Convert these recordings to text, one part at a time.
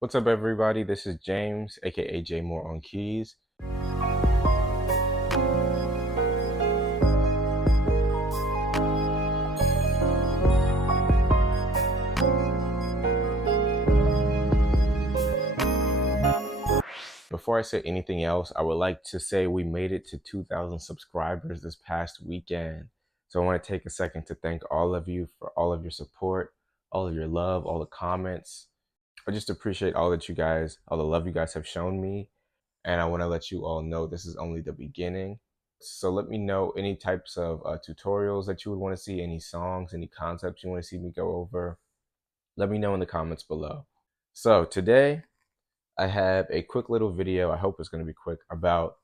What's up, everybody? This is James, aka jmooreonkeys. Before I say anything else, I would like to say we made it to 2,000 subscribers this past weekend. So I want to take a second to thank all of you for all of your support, all of your love, all the comments. I just appreciate all that you guys, all the love you guys have shown me. And I want to let you all know this is only the beginning. So let me know any types of tutorials that you would want to see, any songs, any concepts you want to see me go over. Let me know in the comments below. So today I have a quick little video, I hope it's going to be quick, about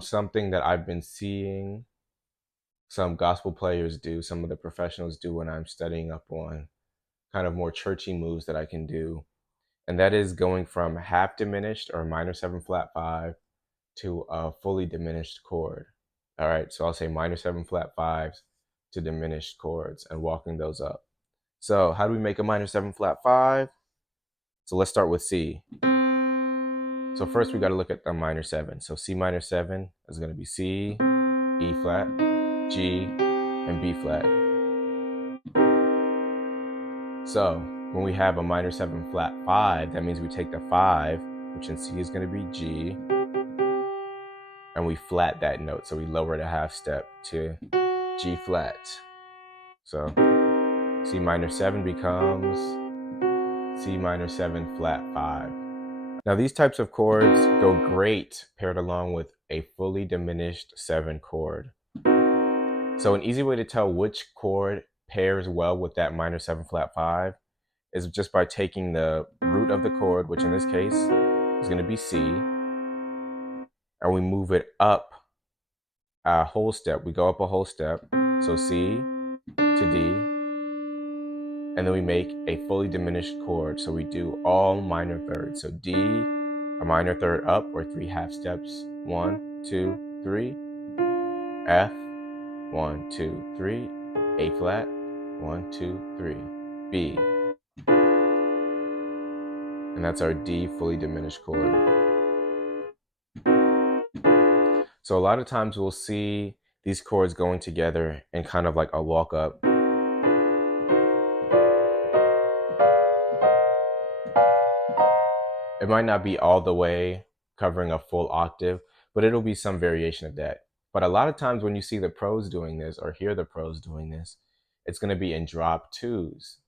something that I've been seeing some gospel players do, some of the professionals do when I'm studying up on kind of more churchy moves that I can do. And that is going from half diminished or minor 7 flat 5 to a fully diminished chord. All right, so I'll say minor 7 flat 5s to diminished chords and walking those up. So how do we make a minor 7 flat 5? So let's start with C. So first we got to look at the minor 7. So C minor 7 is going to be C, E flat, G, and B flat. So when we have a minor 7 flat 5, that means we take the 5, which in C is going to be G, and we flat that note. So we lower it a half step to G flat. So C minor 7 becomes C minor 7 flat 5. Now these types of chords go great paired along with a fully diminished 7 chord. So an easy way to tell which chord pairs well with that minor 7 flat 5 is just by taking the root of the chord, which in this case is going to be C, and we move it up a whole step. We go up a whole step. So C to D, and then we make a fully diminished chord. So we do all minor thirds. So D, a minor third up, or 3 half steps. 1, 2, 3. F, 1, 2, 3. A flat, 1, 2, 3. B. And that's our D fully diminished chord. So a lot of times we'll see these chords going together in kind of like a walk up. It might not be all the way covering a full octave, but it'll be some variation of that. But a lot of times when you see the pros doing this or hear the pros doing this, it's going to be in drop 2s.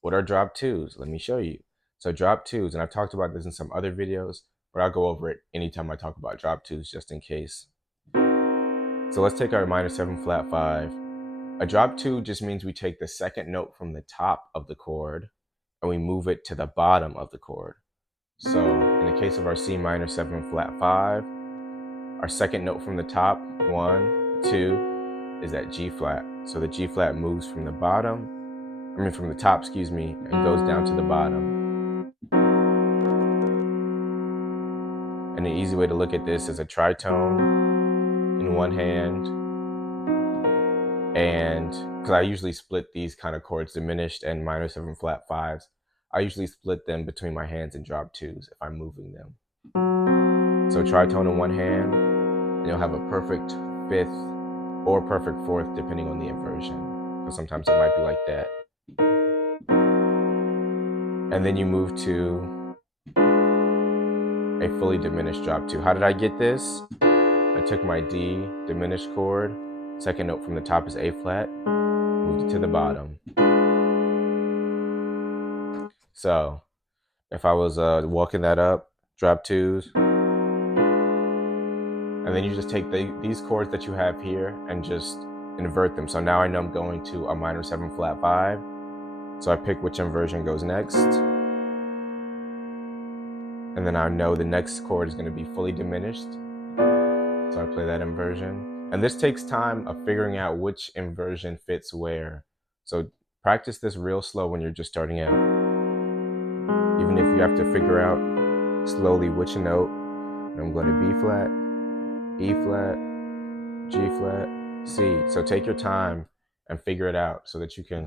What are drop 2s? Let me show you. So drop 2s, and I've talked about this in some other videos, but I'll go over it anytime I talk about drop 2s just in case. So let's take our minor 7 flat 5. A drop 2 just means we take the second note from the top of the chord and we move it to the bottom of the chord. So in the case of our C minor 7 flat 5, our second note from the top, 1, 2, is that G flat. So the G flat moves from the from the top, and goes down to the bottom. And the easy way to look at this is a tritone in one hand, and because I usually split these kind of chords, diminished and minor 7 flat 5s, I usually split them between my hands and drop 2s if I'm moving them. So tritone in one hand, and you'll have a perfect 5th or perfect 4th depending on the inversion, because sometimes it might be like that. And then you move to a fully diminished drop 2. How did I get this? I took my D diminished chord, second note from the top is A flat, moved it to the bottom. So if I was walking that up, drop 2s, and then you just take these chords that you have here and just invert them. So now I know I'm going to a minor 7 flat 5. So I pick which inversion goes next. And then I know the next chord is going to be fully diminished. So I play that inversion. And this takes time of figuring out which inversion fits where. So practice this real slow when you're just starting out. Even if you have to figure out slowly which note. And I'm going to B flat, E flat, G flat, C. So take your time and figure it out so that you can.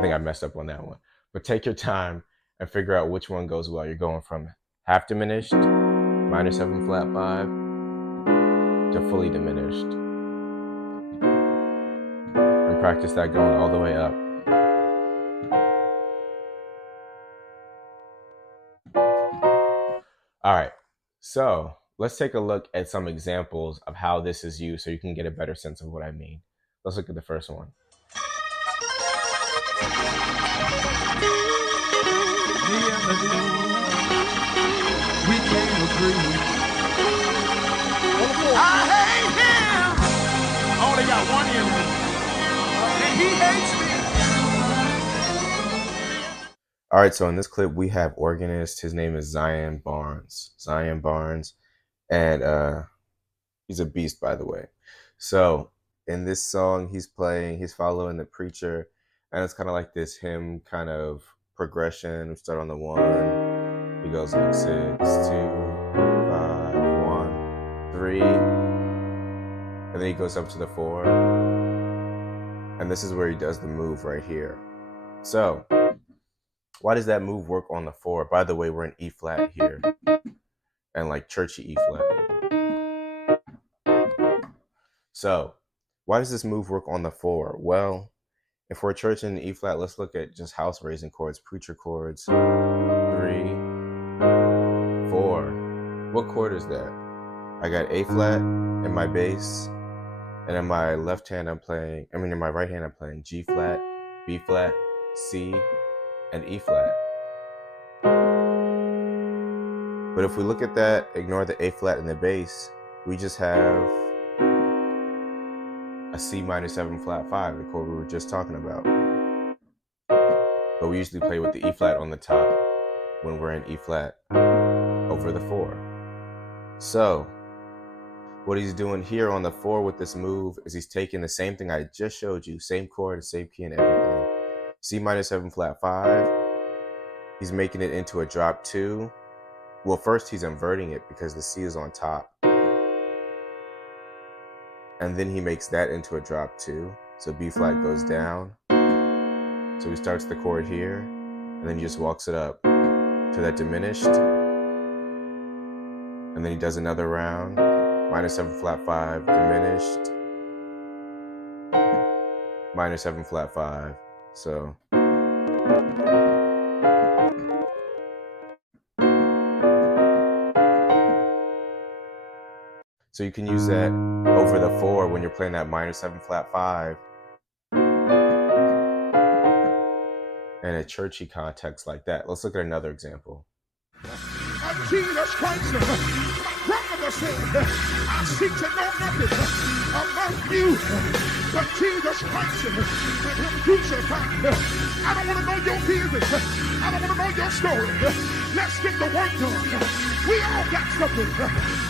I think I messed up on that one. But take your time and figure out which one goes well. You're going from half diminished, minor 7 flat 5, to fully diminished. And practice that going all the way up. All right, so let's take a look at some examples of how this is used so you can get a better sense of what I mean. Let's look at the first one. We can't agree. I hate him. I only got one enemy, and he hates me. All right, so in this clip we have organist. His name is Zion Barnes. And he's a beast, by the way. So in this song, he's following the preacher, and it's kind of like this hymn kind of progression. We start on the 1, he goes like 6, 2, 5, 1, 3, and then he goes up to the 4, and this is where he does the move right here. So why does that move work on the 4? By the way, we're in E flat here, and like churchy E flat. So why does this move work on the 4? Well, if we're churching in E flat, let's look at just house raising chords, preacher chords. 3, 4. What chord is that? I got A flat in my bass, and in my left hand in my right hand I'm playing G flat, B flat, C, and E flat. But if we look at that, ignore the A flat in the bass, we just have a C minor 7 flat 5, the chord we were just talking about. But we usually play with the E flat on the top when we're in E flat over the 4. So what he's doing here on the 4 with this move is he's taking the same thing I just showed you, same chord, same key and everything. C minor 7 flat 5, he's making it into a drop 2. Well, first he's inverting it because the C is on top. And then he makes that into a drop 2. So B flat goes down. So he starts the chord here, and then he just walks it up to that diminished. And then he does another round, minor 7 flat 5, diminished, minor 7 flat 5. So you can use that over the 4 when you're playing that minor 7 flat 5 in a churchy context like that. Let's look at another example. Jesus Christ, my grandmother said, I seek to know nothing among you but Jesus Christ and him crucified. I don't want to know your business. I don't want to know your story. Let's get the work done. We all got something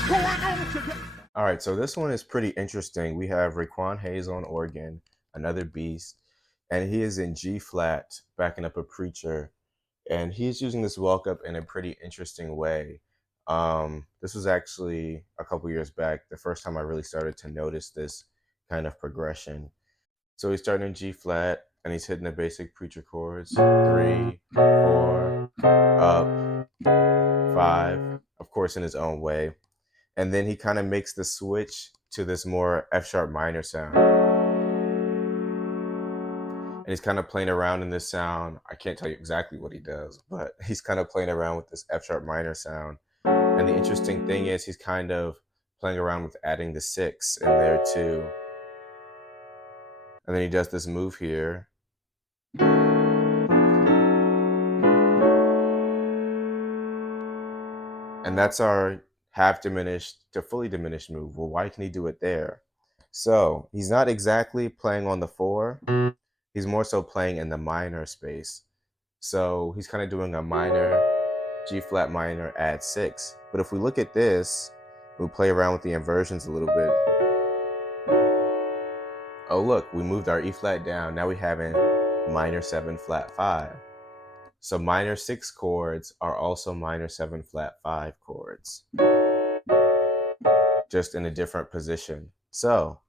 going on today. All right, so this one is pretty interesting. We have Rayquan Hayes on organ, another beast, and he is in G flat, backing up a preacher, and he's using this walk up in a pretty interesting way. This was actually a couple years back, the first time I really started to notice this kind of progression. So he's starting in G flat, and he's hitting the basic preacher chords, 3, 4, up, 5, of course in his own way. And then he kind of makes the switch to this more F sharp minor sound. And he's kind of playing around in this sound. I can't tell you exactly what he does, but he's kind of playing around with this F sharp minor sound. And the interesting thing is he's kind of playing around with adding the 6 in there too. And then he does this move here. And that's our half diminished to fully diminished move. Well, why can he do it there? So he's not exactly playing on the 4. He's more so playing in the minor space. So he's kind of doing a minor, G flat minor, add 6. But if we look at this, we play around with the inversions a little bit. Oh look, we moved our E flat down. Now we have a minor 7 flat 5. So minor 6 chords are also minor 7 flat 5 chords, just in a different position. So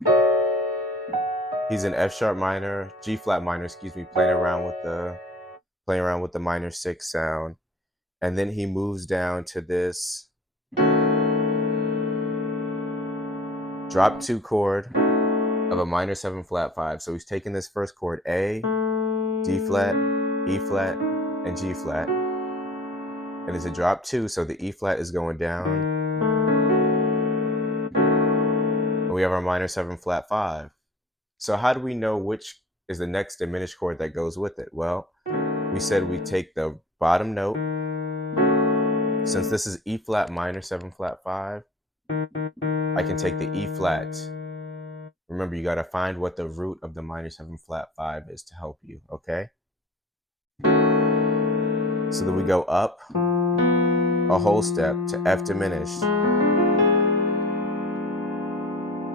He's in F sharp minor, G flat minor, excuse me, playing around with the minor 6 sound. And then he moves down to this drop 2 chord of a minor 7 flat 5. So he's taking this first chord A, D flat, E flat, and G flat. And it's a drop 2, so the E flat is going down. And we have our minor 7 flat 5. So how do we know which is the next diminished chord that goes with it? Well, we said we take the bottom note. Since this is E flat minor 7 flat 5, I can take the E flat. Remember, you got to find what the root of the minor 7 flat 5 is to help you, okay? So then we go up a whole step to F diminished.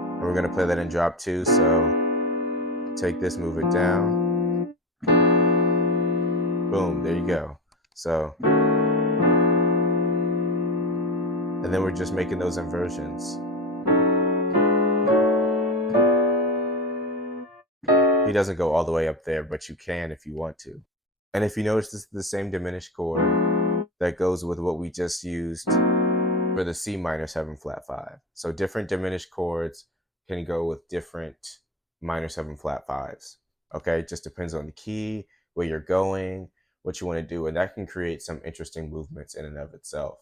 And we're going to play that in drop 2, so take this, move it down. Boom, there you go. So, and then we're just making those inversions. He doesn't go all the way up there, but you can if you want to. And if you notice, this is the same diminished chord that goes with what we just used for the C minor 7 flat 5. So different diminished chords can go with different minor 7 flat 5s. Okay, it just depends on the key, where you're going, what you want to do, and that can create some interesting movements in and of itself.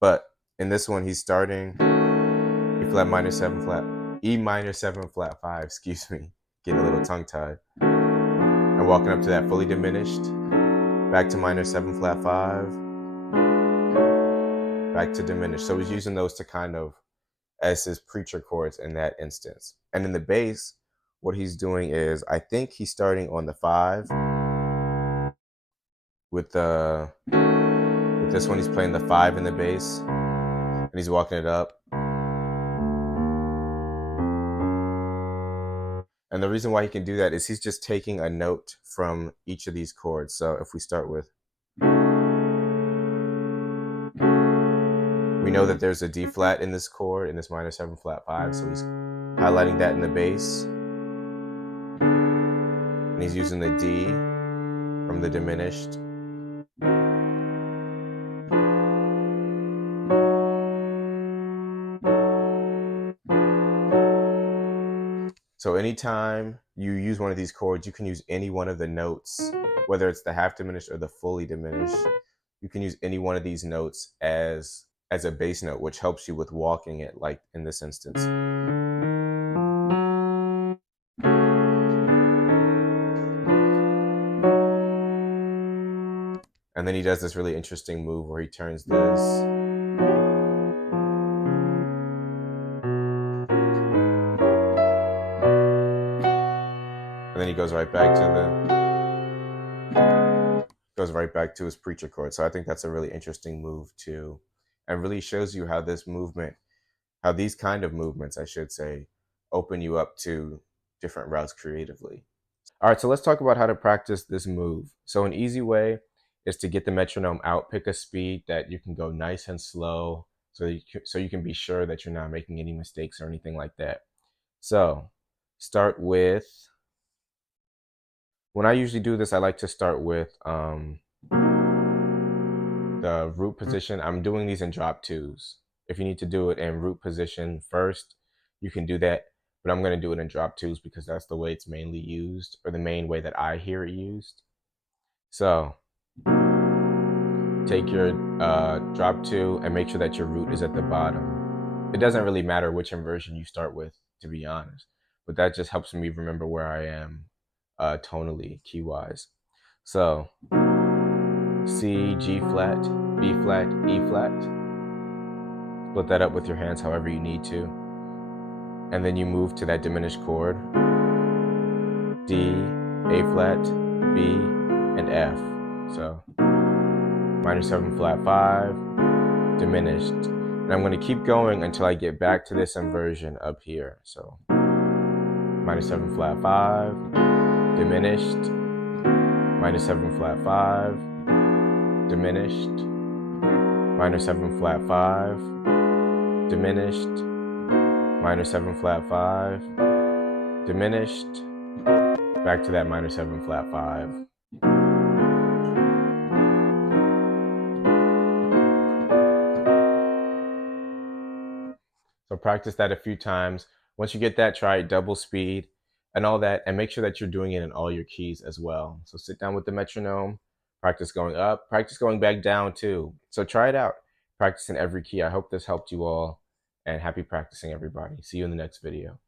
But in this one, he's starting E flat minor 7 flat, E minor 7 flat 5, excuse me, getting a little tongue-tied. And walking up to that fully diminished, back to minor 7 flat 5, back to diminished. So he's using those to kind of as his preacher chords in that instance. And in the bass, what he's doing is, I think he's starting on the 5 with this one. He's playing the 5 in the bass, and he's walking it up. And the reason why he can do that is he's just taking a note from each of these chords. So if we start with, we know that there's a D flat in this chord, in this minor 7 flat 5, so he's highlighting that in the bass. And he's using the D from the diminished. So anytime you use one of these chords, you can use any one of the notes, whether it's the half diminished or the fully diminished. You can use any one of these notes as a bass note, which helps you with walking it, like in this instance. And then he does this really interesting move where he turns this. And then he goes right back to his preacher chord. So I think that's a really interesting move too, and really shows you how this movement, how these kind of movements, I should say, open you up to different routes creatively. All right, so let's talk about how to practice this move. So an easy way is to get the metronome out, pick a speed that you can go nice and slow, so you can be sure that you're not making any mistakes or anything like that. So start with, when I usually do this, I like to start with the root position. I'm doing these in drop 2s. If you need to do it in root position first, you can do that, but I'm going to do it in drop 2s because that's the way it's mainly used, or the main way that I hear it used. So take your drop 2 and make sure that your root is at the bottom. It doesn't really matter which inversion you start with, to be honest, but that just helps me remember where I am tonally, key-wise. So C, G flat, B flat, E flat. Split that up with your hands however you need to. And then you move to that diminished chord, D, A flat, B, and F. So minor 7 flat 5, diminished. And I'm going to keep going until I get back to this inversion up here. So minor 7 flat 5, diminished, minor 7 flat 5, diminished, minor 7 flat 5, diminished, minor 7 flat 5, diminished, back to that minor 7 flat 5. So practice that a few times. Once you get that, try double speed and all that, and make sure that you're doing it in all your keys as well. So sit down with the metronome, practice going up, practice going back down too. So try it out. Practice in every key. I hope this helped you all, and happy practicing, everybody. See you in the next video.